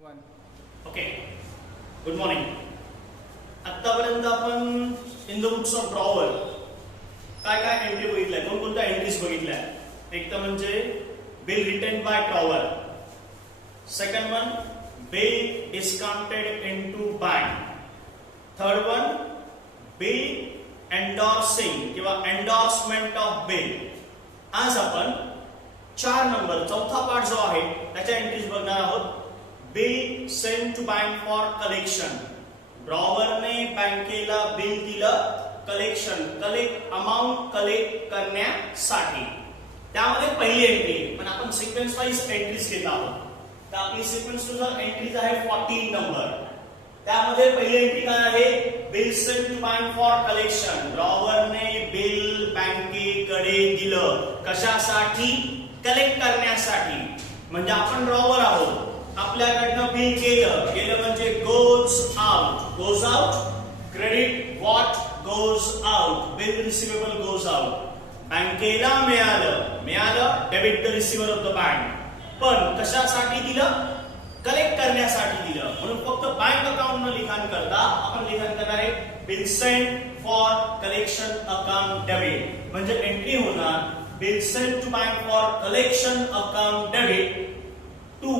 One. Okay, good morning. आतापर्यंत आपण in the books of drawer काय काय एंट्री बघितल्या, कोणकोणत्या एंट्रीज बघितल्या. एक तर म्हणजे bill written by drawer, second one bill discounted into bank, third one bill endorsing किंवा एंडोर्समेंट ऑफ बिल. आज आपण 4 नंबर चौथा पार्ट जो आहे त्याच्या एंट्रीज बघणार आहोत. Bill send to bank for collection. ड्रॉवरने बँकेला बिल दिलं कलेक्शन, अमाऊंट कलेक्ट करण्यासाठी. त्यामध्ये पहिली एंट्री, पण आपण सिक्वेन्स वाईज एंट्रीज घेत आहोत. तर आपली सिक्वेन्स नुसार एंट्रीज आहे 14 नंबर. त्यामध्ये पहिली एंट्री काय आहे, bill send to bank for collection. ड्रॉवरने बिल बँकेकडे दिलं कशासाठी, कलेक्ट करण्यासाठी. म्हणजे आपण ड्रॉवर आहोत, आपल्याकडनं बिल गेलं म्हणजे goes out, credit what goes out, bill receivable goes out. बँकेला मिळालं debit the receiver of the bank. पण कशासाठी दिलं, कलेक्ट करण्यासाठी दिलं. म्हणून फक्त बँक अकाउंट न लिखाण करता आपण लिखाण करणार आहे bill send for collection account debit. म्हणजे एंट्री होणार bill send to bank for collection account debit to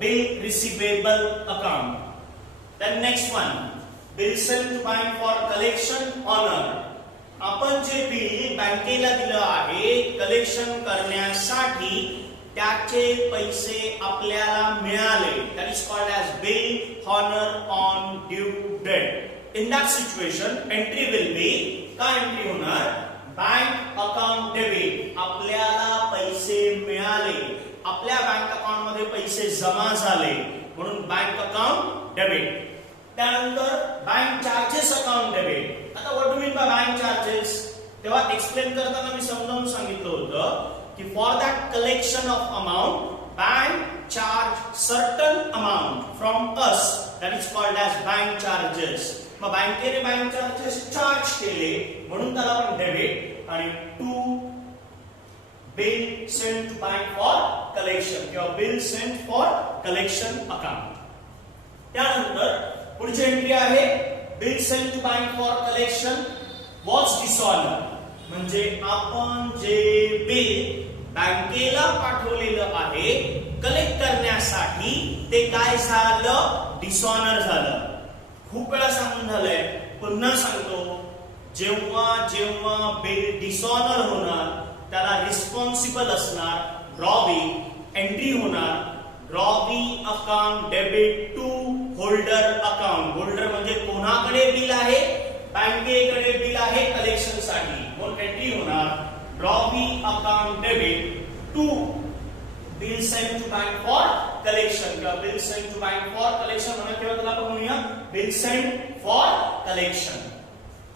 bill receivable account. Then next one, bill sent to bank for collection honor. आपण जे बिल बँकेला दिलं आहे कलेक्शन करण्यासाठी त्याचे पैसे आपल्याला मिळाले. That is called as bill honor on due date. In that situation, entry will be, काय एंट्री होणार, बँक अकाउंट डेबिट. आपल्याला पैसे मिळाले, आपल्या बँक अकाउंट मध्ये पैसे जमा झाले, म्हणून बँक अकाउंट डेबिट. त्यानंतर बँक चार्जेस अकाउंट डेबिट. आता what do mean by bank charges, तेव्हा एक्सप्लेन करताना मी समजावून सांगितलं होतं की for that collection of amount bank charge certain amount from us, that is called as bank charges. मग बँकेने बँक चार्जेस चार्ज केले म्हणून त्याला आपण डेबिट. आणि to bill send to bank for collection किंवा bill send for collection account. त्यानंतर पुढची एंट्री आहे bill send to bank for collection was dishonour. म्हणजे आपण जे बिल बँकेला पाठवलेलं आहे कलेक्ट करण्यासाठी ते काय झालं, डिसऑनर झालं. खूप वेळा सांगून झालंय, पुन्हा सांगतो, जेव्हा जेव्हा बिल डिसऑनर होणार त्याला रिस्पॉन्सिबल असणार ड्रॉवी. एंट्री होणार drawee account debit to holder account. Holder म्हणजे कोणाकडे बिल आहे, बँकेकडे बिल आहे कलेक्शन साठी. म्हणून एंट्री होणार drawee account debit to bill send to bank for collection किंवा bill send to bank for collection म्हणा किंवा त्याला आपण म्हणूया बिल सेंड फॉर कलेक्शन.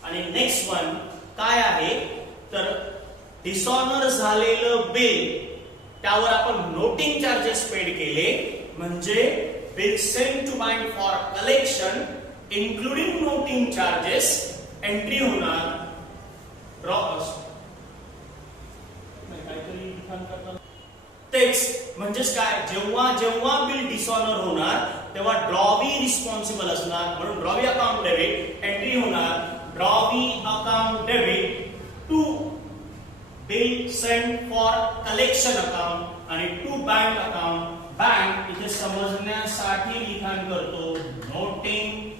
आणि नेक्स्ट वन काय आहे तर डिसऑनर झालेलं बिल त्यावर आपण नोटिंग चार्जेस पेड केले, म्हणजे bill send to bank for collection including noting charges. Entry होणार तेच म्हणजेच काय, जेव्हा जेव्हा बिल डिसऑनर होणार तेव्हा ड्रॉवी रिस्पॉन्सिबल असणार, म्हणून ड्रॉवी अकाउंट डेबिट. एंट्री होणार drawee account debit to bill send for collection account आणि टू बँक अकाउंट. बँक इथे समजण्यासाठी लिखाण करतो नोटिंग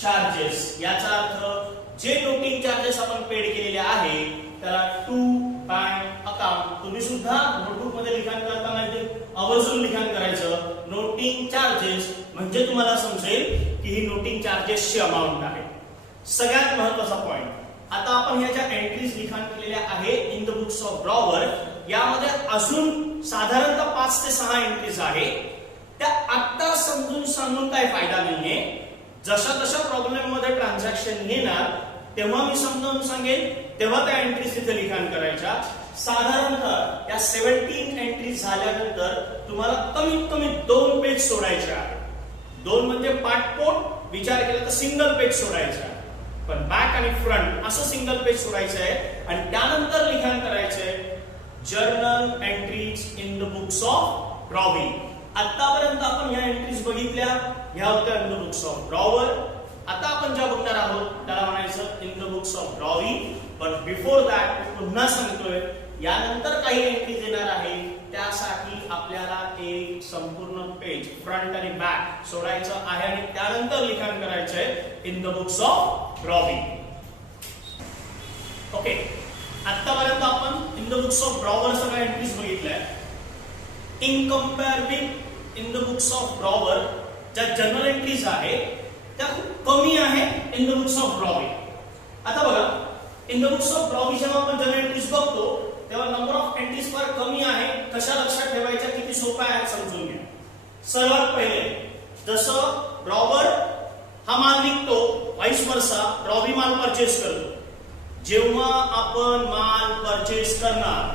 चार्जेस. याचा अर्थ जे नोटिंग चार्जेस आपण पेड केलेले आहे त्याला टू बँक अकाउंट. तुम्ही सुद्धा नोटबुक मध्ये लिखाण करताना आवर्जून लिखाण करायचं नोटिंग चार्जेस, म्हणजे तुम्हाला समजेल की ही नोटिंग चार्जेसची अमाऊंट आहे. सगळ्यात महत्वाचा पॉइंट, आता आपण ह्याच्या एंट्रीज लिखाण केलेल्या आहे in the books of drawer. यामध्ये अजून साधारणतः 5 ते 6 एंट्रीज आहे. त्या आता समजून सांगून काय फायदा नाहीये. जशा जशा प्रॉब्लेम मध्ये ट्रान्झॅक्शन येणार तेव्हा मी समजावून सांगेन, तेव्हा त्या एंट्रीज तिथे लिखाण करायच्या. साधारणतः या 17 एंट्रीज झाल्यानंतर तुम्हाला कमीत कमी 2 पेज सोडायचे आहे. 2 म्हणजे पाठपोट विचार केला तर सिंगल पेज सोडायचे आहे, पण बॅक आणि फ्रंट असं सिंगल पेज सोडायचं आहे. आणि त्यानंतर लिखाण करायचंय journal entries in the books of drawing. आतापर्यंत आपण ह्या एंट्रीज बघितल्या, ह्या होत्या in the books of drawer. आता आपण ज्या बघणार आहोत त्याला म्हणायचं in the books of drawing. But before that पुन्हा सांगतोय, यानंतर काही एंट्रीज येणार आहे, त्यासाठी आपल्याला एक संपूर्ण पेज फ्रंट आणि बॅक सोडायचं आहे आणि त्यानंतर लिखाण करायचं आहे in the books of drawing. Okay, आतापर्यंत आपण in the books of drawer सगळ्या एंट्रीज बघितल्या. In compare with in the books of drawer ज्या जनरल एंट्रीज आहेत त्या खूप कमी आहे in the books of drawing. आता बघा, in the books of drawing जेव्हा आपण जनरल एंट्रीज बघतो तेव्हा नंबर ऑफ एंट्रीज फार कमी आहे. कशा लक्षात ठेवायच्या, किती सोप्या आहेत समजून घ्या. सर्वात पहिले, जसं ड्रॉवर हा माल विकतो, वाईस वर्सा ड्रॉवी माल परचेस करतो. जेव्हा आपण माल परचेस करणार,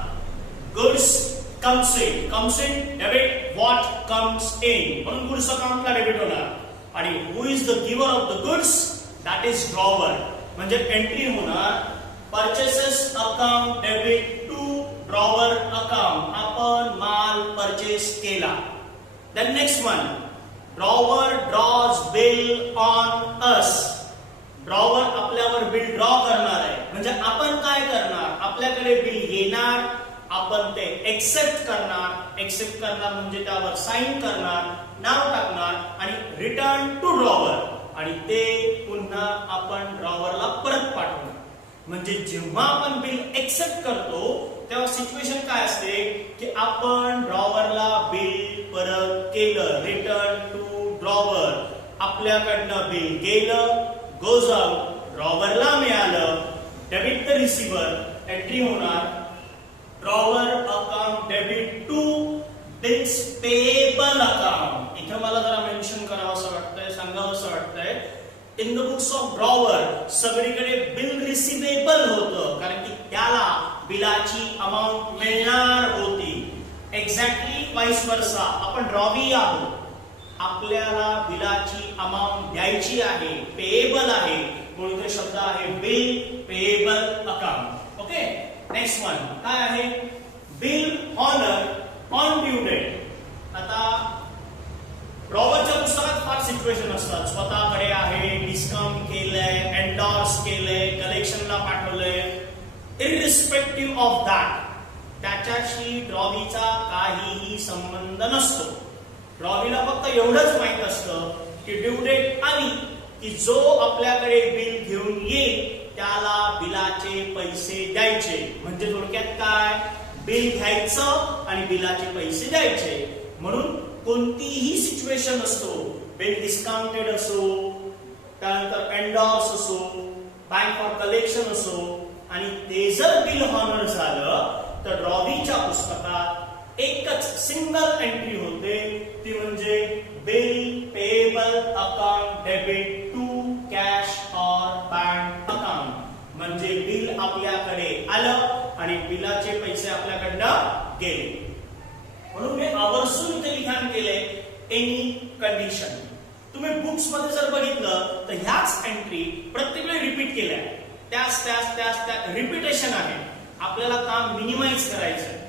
goods comes in debit what comes in, म्हणून गुड्स अकाउंटला डेबिट होणार. आणि who is the giver of the goods, that is drawer. म्हणजे एंट्री होणार purchases account debit to drawer account, आपण माल परचेस केला. Then next one, drawer draws bill on us. Drawer आपल्यावर बिल ड्रॉ करणार आहे, म्हणजे आपण काय करणार, आपल्याकडे बिल येणार, आपण ते एक्सेप्ट करणार म्हणजे त्यावर साइन करणार, नाव टाकणार आणि रिटर्न टू ड्रॉवर, आणि ते पुन्हा आपण ड्रॉवरला परत पाठवणार. म्हणजे जेव्हा आपण बिल एक्सेप्ट करतो तेव्हा सिच्युएशन काय असते की आपण ड्रॉवरला बिल परत केलं, रिटर्न टू ड्रॉवर. आपल्याकडनं बिल गेलं, गोज आउट, ड्रॉवरला मिळालं, डेबिट द रिसिव्हर, एंट्री होणार drawer account debit to bills payable account. इथे मला जरा मेन्शन करावं असं वाटतंय, सांगावं असं वाटतंय, in the books of drawer सगळीकडे बिल रिसिवेबल होतं, कारण की त्याला बिलाची अमाऊंट मिळणार होती. एक्झॅक्टली वाईस वर्सा, आपण ड्रॉवी आहोत, आपल्याला बिलाची अमाऊंट द्यायची आहे, पेएबल आहे, म्हणून इथे शब्द आहे bill payable account. Okay, next one काय आहे, bill honour on due date. आता ड्रॉवरच्या पुस्तकात फार सिच्युएशन असतात, स्वतःकडे आहे, डिस्काउंट केलंय, एंडॉर्स केलंय, कलेक्शनला पाठवलंय. इररिस्पेक्टिव्ह ऑफ दॅट, त्याच्याशी ड्रॉवीचा काहीही संबंध नसतो. ड्रॉवीला फक्त एवढंच माहित असतं की ड्यू डेट आली की जो आपल्याकडे बिल घेऊन येईल त्याला बिलाचे पैसे द्यायचे. म्हणजे थोडक्यात काय, बिल घ्यायचं आणि बिलाचे पैसे द्यायचे. म्हणून कोणतीही सिच्युएशन असो, बिल डिस्काउंटेड असो, त्यानंतर एंडॉर्स असो, बँक फॉर कलेक्शन असो, आणि ते जर बिल हॉनर झालं तर ड्रॉवीच्या पुस्तकात एकच सिंगल एंट्री होते, ती म्हणजे bill payable account debit to cash or bank account. म्हणजे बिल आपल्याकडे आलं आणि बिलाचे पैसे आपल्याकडनं गेले. म्हणून मी आवर्जून इथे लिखाण केले एनी कंडिशन. तुम्ही बुक्स मध्ये जर बघितलं तर ह्याच एंट्री प्रत्येक वेळी रिपीट केल्या, त्याच रिपीटेशन आहे. आपल्याला काम मिनिमाइज करायचं.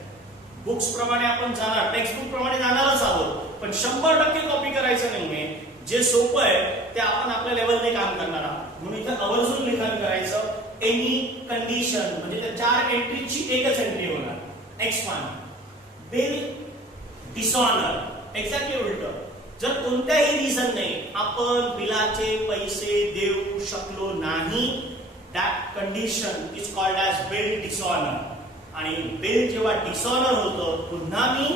बुक्स प्रमाणे आपण जाणार, टेक्स्ट बुक प्रमाणे जाणारच आहोत, पण 100% कॉपी करायचं नाहीये. जे सोपं आहे ते आपण आपल्या लेवलने काम करणार आहोत. म्हणून इथे आवर्जून लिखाण करायचं एनी कंडिशन, म्हणजे त्या 4 एंट्रीची एकच एंट्री होणार. Next one, bill dishonour. Exactly उलट, जर कोणत्याही रिझन नाही आपण बिलाचे पैसे देऊ शकलो नाही, that condition is called as bill dishonour. आणि बिल जेव्हा डिसऑनर होतं, पुन्हा मी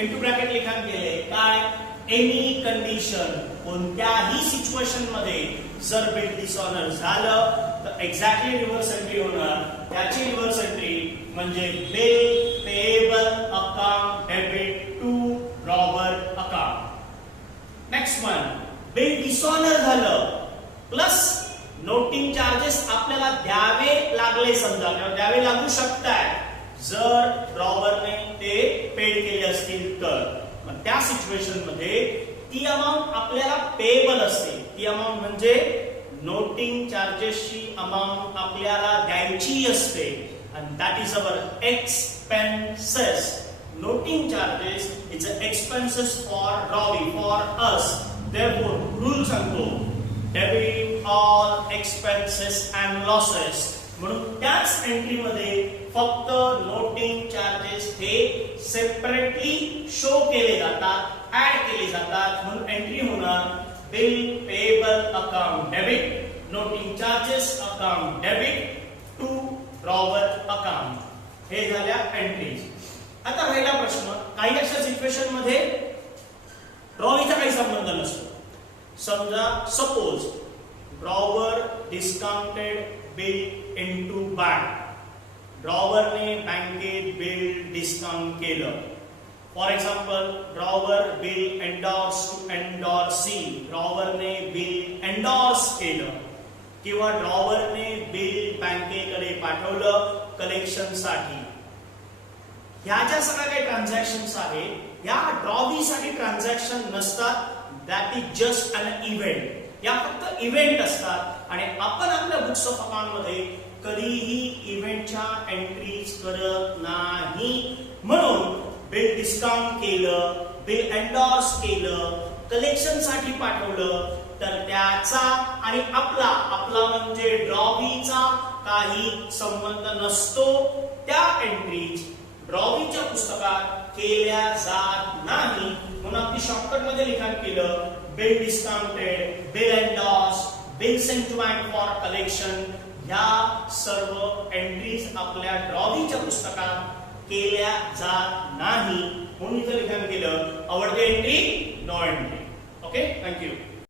इंटू ब्रॅकेट लिखाण केले काय, एनी कंडिशन, कोणत्याही सिच्युएशन मध्ये जर बिल डिसऑनर झालं तर एक्झॅक्टली रिव्हर्स एंट्री होणार. त्याची रिव्हर्स एंट्री म्हणजे bill payable account debit to drawer account. Next one, bill dishonour झालं प्लस नोटिंग चार्जेस आपल्याला द्यावे लागले, समजा द्यावे लागू शकतात जर ड्रॉवरने ते पेड केले असतील तर. मग त्या सिच्युएशन मध्ये ती अमाऊंट आपल्याला पेएबल असते. ती अमाऊंट म्हणजे नोटिंग चार्जेसची अमाऊंट आपल्याला द्यायची असते, and that is our expenses. Noting charges is it's expenses for drawee for us. Therefore rule सांगतो debit all expenses and losses. म्हणून त्याच एंट्रीमध्ये फक्त नोटिंग चार्जेस हे सेपरेटली शो केले जातात, ऍड केले जातात. म्हणून एंट्री होणार bill payable account debit, noting charges account debit to drawer account. हे झाल्या एंट्रीज. आता राहिला प्रश्न, काही अशा सिच्युएशन मध्ये ड्रॉवीचा काही संबंध नसतो. समजा suppose drawer discounted bill into bank. ड्रॉवरने बँकेत बिल डिस्काउंट केलं. For example drawer bill endorse to endorsee. ड्रॉवरने बिल एंडॉर्स केलं. किंवा ड्रॉवरने बिल बँकेकडे पाठवलं कलेक्शन साठी. ह्या ज्या सगळ्या काही ट्रान्झॅक्शन्स आहेत या ड्रॉवीसाठी ट्रान्झॅक्शन नसतात. That is just an event. या फक्त इव्हेंट असतात आणि आपण आपल्या बुक्स ऑफ अकाउंट मध्ये कधीही इव्हेंटच्या एंट्रीज करत नाही. म्हणून बिल डिस्काउंट केलं, बिल एंडॉर्स केलं, कलेक्शन साठी पाठवलं तर त्याचा आणि आपला म्हणजे ड्रॉवीचा काही संबंध नसतो. त्या एंट्रीज ड्रॉवीच्या पुस्तकात केल्या जात नाही. म्हणून आपण शॉर्टकट मध्ये लिखाण केलं bill discounted, bill endorse, bill sent to bank for collection. ह्या सर्व एंट्रीज आपल्या ड्रॉवीच्या पुस्तकात केल्या जात नाही. म्हणून इथे लिखाण केलं आवडते entry no entry. Okay, thank you.